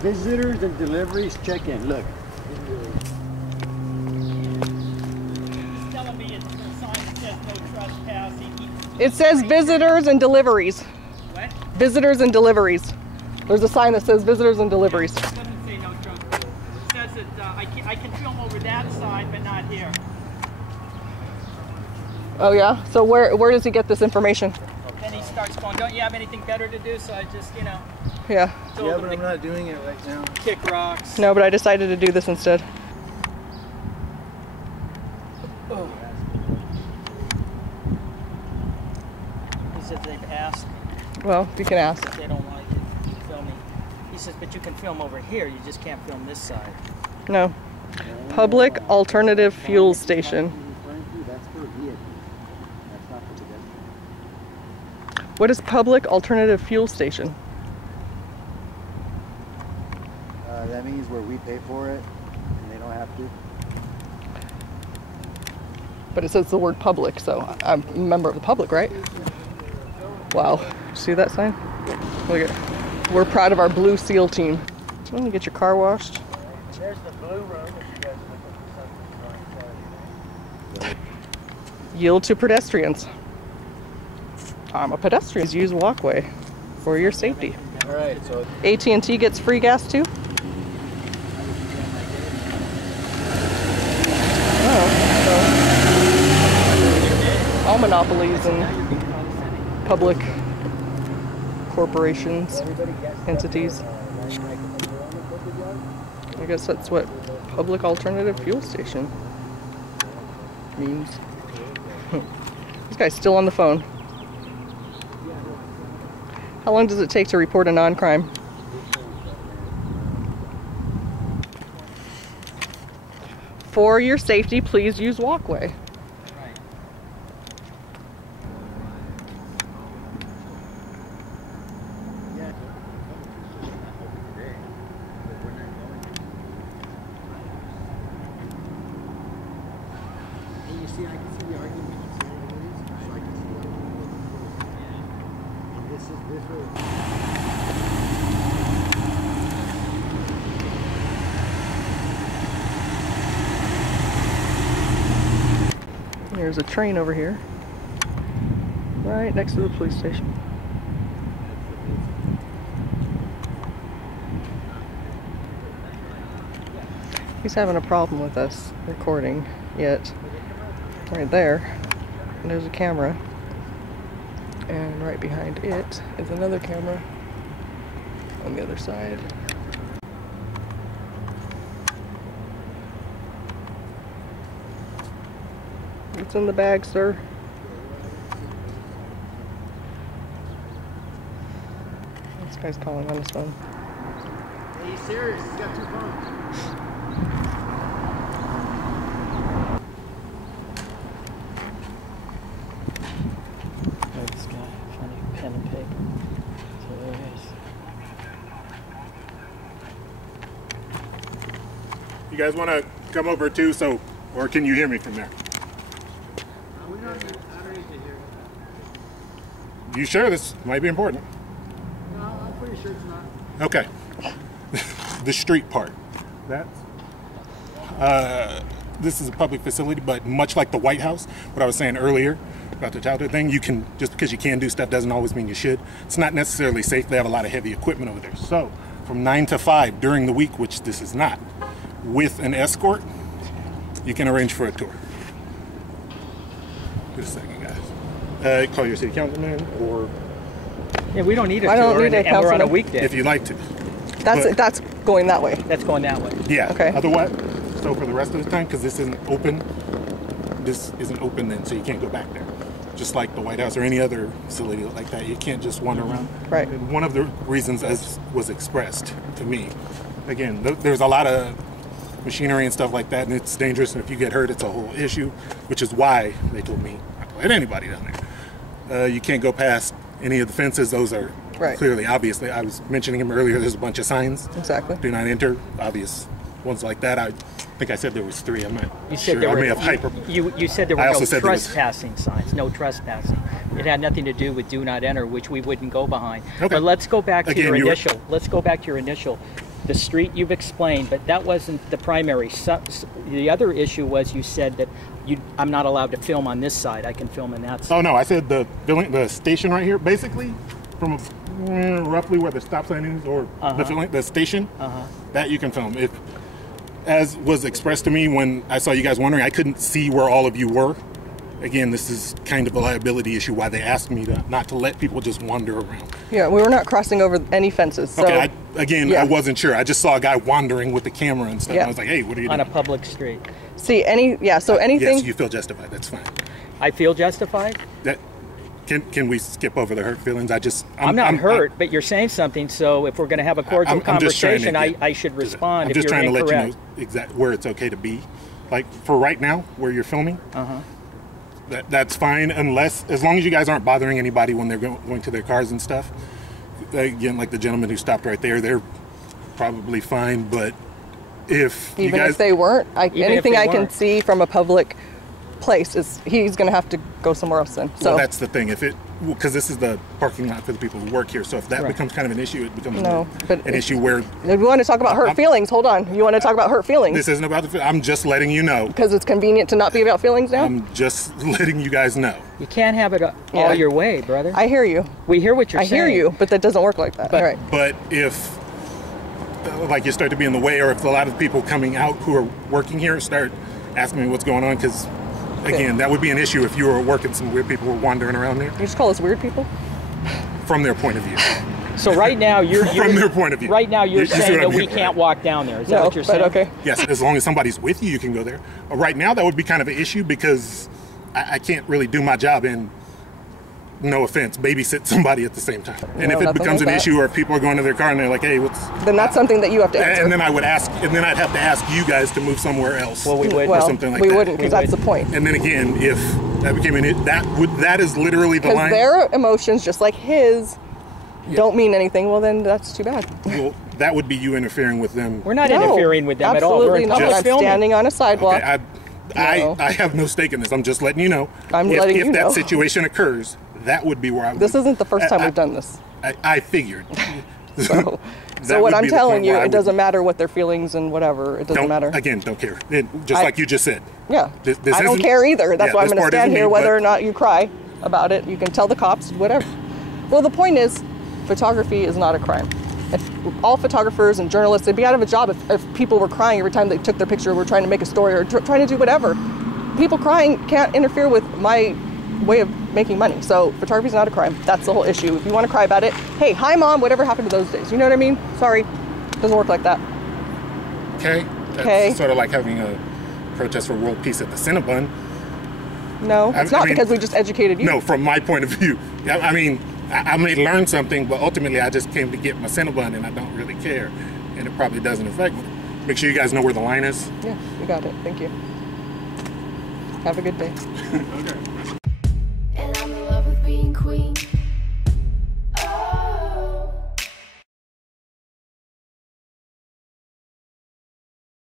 Visitors and deliveries, check in. Look. He's telling me it's a sign that says no trespassing. It says visitors and deliveries. What? Visitors and deliveries. There's a sign that says visitors and deliveries. It doesn't say no trespassing. It says that I can film over that side, but not here. Oh yeah? So where does he get this information? Then he starts going, don't you have anything better to do? So I just, you know. Yeah. Yeah, but I'm not doing it right now. Kick rocks. No, but I decided to do this instead. Oh. He says they've asked. Well, you can ask. If they don't like it, filming. He says, but you can film over here. You just can't film this side. No. Public alternative fuel station. What is public alternative fuel station? That means where we pay for it and they don't have to. But it says the word public, so I'm a member of the public, right? Wow. See that sign? Look at, we're proud of our Blue SEAL team. So let me get your car washed. There's the blue room if you guys look at something. Yield to pedestrians. I'm a pedestrian. Use walkway for your safety. All right, so AT&T gets free gas too? All monopolies and public corporations, entities. I guess that's what public alternative fuel station means. This guy's still on the phone. How long does it take to report a non-crime? For your safety, please use walkway. There's a train over here, right next to the police station. He's having a problem with us recording yet. Right there, and there's a camera, and right behind it is another camera on the other side. What's in the bag, sir? This guy's calling on his phone. Hey, he's serious. He's got 2 phones. This guy, funny pen and paper. So there it is. You guys want to come over too, or can you hear me from there? I don't need to hear. You sure this might be important? No, I'm pretty sure it's not. Okay. The street part. That's this is a public facility, but much like the White House, what I was saying earlier about the childhood thing, you can, just because you can do stuff doesn't always mean you should. It's not necessarily safe. They have a lot of heavy equipment over there. So from 9 to 5 during the week, which this is not, with an escort, you can arrange for a tour. Just a second, guys. Call your city councilman, or Yeah, we don't need a I don't tour, need a and we're on a councilman. weekday. if you'd like to. That's going that way. That's going that way. Yeah. Okay. Otherwise, so for the rest of the time, because this isn't open then, so you can't go back there. Just like the White House or any other facility like that, you can't just wander around. Right. And one of the reasons, as was expressed to me, again, there's a lot of machinery and stuff like that, and it's dangerous, and if you get hurt, it's a whole issue, which is why they told me not to let anybody down there. You can't go past any of the fences. Those are Right. clearly, obviously, I was mentioning him earlier, there's a bunch of signs. Exactly. Do not enter, obvious ones like that. I think I said there was 3. I'm not You said sure. there I were, may have hyper. you said there were I no also said there was- trespassing signs, no trespassing. It had nothing to do with do not enter, which we wouldn't go behind. Okay. But let's go back to Again, your you were- initial. Let's go back to your initial. The street you've explained, but that wasn't the primary. The other issue was you said that I'm not allowed to film on this side. I can film on that side. Oh no, I said the station right here, basically from roughly where the stop sign is, or the station. That you can film. If, as was expressed to me when I saw you guys wandering, I couldn't see where all of you were. Again, this is kind of a liability issue. Why they asked me not to let people just wander around. Yeah, we were not crossing over any fences. So, Okay, I yeah. wasn't sure. I just saw a guy wandering with the camera and stuff. Yeah. And I was like, hey, what are you On doing? a public street. see, so anything. Yes, you feel justified. That's fine. I feel justified. That can we skip over the hurt feelings? I'm not hurt, but you're saying something. So if we're going to have a cordial I'm just trying to conversation, get- I should respond. I'm if just you're trying to let you incorrect. know exactly where it's okay to be. Like for right now, where you're filming, that's fine, as long as you guys aren't bothering anybody when they're going to their cars and stuff. Again, like the gentleman who stopped right there, they're probably fine. But if you Even guys, if they weren't, anything they I can weren't. see from a public place is he's going to have to go somewhere else then. So well, that's the thing. Because this is the parking lot for the people who work here, so if that Right. becomes kind of an issue, it becomes No, but an issue where if we want to talk about hurt feelings, hold on. You want to talk about hurt feelings? this isn't about the. I'm just letting you know. Because it's convenient to not be about feelings now? I'm just letting you guys know. You can't have it all Yeah. your way, brother. I hear you. We hear what you're I saying. hear you, but that doesn't work like that. But- All right. But if like you start to be in the way, or if a lot of people coming out who are working here start asking me what's going on, because again, that would be an issue if you were working somewhere, people were wandering around there You just call us weird people? from their point of view. So right now you're From their point of view. Right now you're You see saying what I that we mean? can't walk down there. Is that No, what you're saying? but okay. Yes, as long as somebody's with you, you can go there. Right now, that would be kind of an issue because I can't really do my job and, no offense, babysit somebody at the same time. And No, if it nothing becomes like an that. issue, or if people are going to their car and they're like, hey, what's... Then that's something that you have to answer. And then I would ask, and then I'd have to ask you guys to move somewhere else. Well, we would. or something like we that. wouldn't, because We that's the would. point. And then again, if that became that is literally the Because line. their emotions, just like his, don't mean anything. Well, then that's too bad. Well, that would be you interfering with them. We're not No, interfering with them at all. We're Absolutely in not. public I'm filming. standing on a sidewalk. Okay, No. I have no stake in this. I'm just letting you know. I'm if, letting if you that know. situation occurs, that would be where I would. This isn't the first time we've done this. I figured. So That what would I'm be the telling point you, where I it would- doesn't matter what their feelings and whatever. It doesn't Don't matter. Again, don't care. Just I- like you just said. Yeah. This I don't isn't- care either. That's yeah, why I'm this going to part stand isn't here me, whether but- or not you cry about it. You can tell the cops, whatever. Well, the point is, photography is not a crime. If all photographers and journalists, they'd be out of a job if people were crying every time they took their picture, were trying to make a story or trying to do whatever. People crying can't interfere with my way of making money. So photography is not a crime. That's the whole issue. If you want to cry about it, hey, hi mom, whatever happened to those days? You know what I mean? Sorry, doesn't work like that. Okay. That's Okay. sort of like having a protest for world peace at the Cinnabon. No, it's not I mean- because we just educated you. No, from my point of view. I mean, I may learn something, but ultimately I just came to get my Cinnabon and I don't really care. And it probably doesn't affect me. Make sure you guys know where the line is. Yeah, you got it. Thank you. Have a good day. Okay.